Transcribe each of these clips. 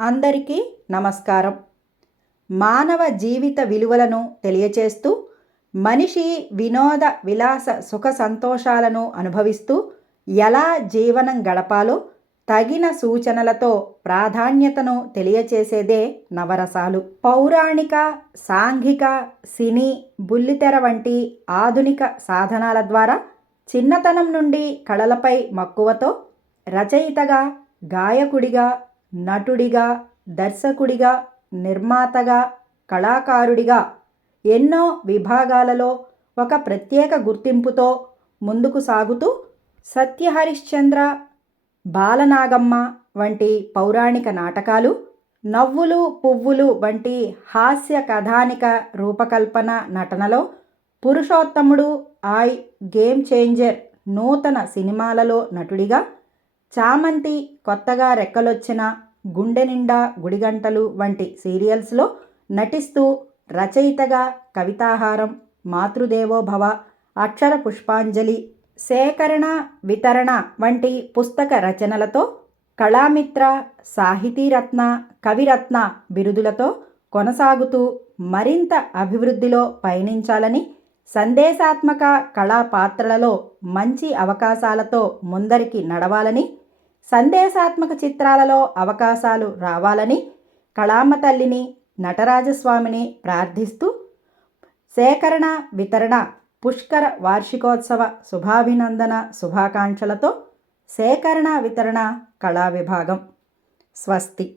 అందరికీ నమస్కారం. మానవ జీవిత విలువలను తెలియచేస్తూ మనిషి వినోద విలాస సుఖ సంతోషాలను అనుభవిస్తూ ఎలా జీవనం గడపాలో తగిన సూచనలతో ప్రాధాన్యతను తెలియచేసేదే నవరసాలు. పౌరాణిక సాంఘిక సినీ బుల్లితెర వంటి ఆధునిక సాధనాల ద్వారా చిన్నతనం నుండి కళలపై మక్కువతో రచయితగా గాయకుడిగా నటుడిగా దర్శకుడిగా నిర్మాతగా కళాకారుడిగా ఎన్నో విభాగాలలో ఒక ప్రత్యేక గుర్తింపుతో ముందుకు సాగుతూ సత్యహరిశ్చంద్ర బాలనాగమ్మ వంటి పౌరాణిక నాటకాలు నవ్వులు పువ్వులు వంటి హాస్య కథానిక రూపకల్పన నటనలో పురుషోత్తముడు ఆయ్ గేమ్ చేంజర్ నూతన సినిమాలలో నటుడిగా చామంతి కొత్తగా రెక్కలొచ్చిన గుండె నిండా గుడిగంటలు వంటి సీరియల్స్లో నటిస్తూ రచయితగా కవితాహారం మాతృదేవోభవ అక్షర పుష్పాంజలి సేకరణ వితరణ వంటి పుస్తక రచనలతో కళామిత్ర సాహితీరత్న కవిరత్న బిరుదులతో కొనసాగుతూ మరింత అభివృద్ధిలో పయనించాలని సందేశాత్మక కళా పాత్రలలో మంచి అవకాశాలతో ముందరికి నడవాలని సందేశాత్మక చిత్రాలలో అవకాశాలు రావాలని కళామ్మ తల్లిని నటరాజస్వామిని ప్రార్థిస్తూ సేకరణ వితరణ పుష్కర వార్షికోత్సవ శుభాభినందన శుభాకాంక్షలతో సేకరణ వితరణ కళా విభాగం. స్వస్తి.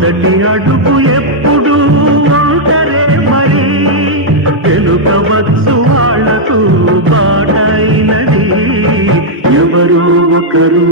మొదటి అడుగు ఎప్పుడు ఒంటరే మరి? తెలుపవచ్చు వాళ్ళకు బాటైనది ఎవరో ఒకరు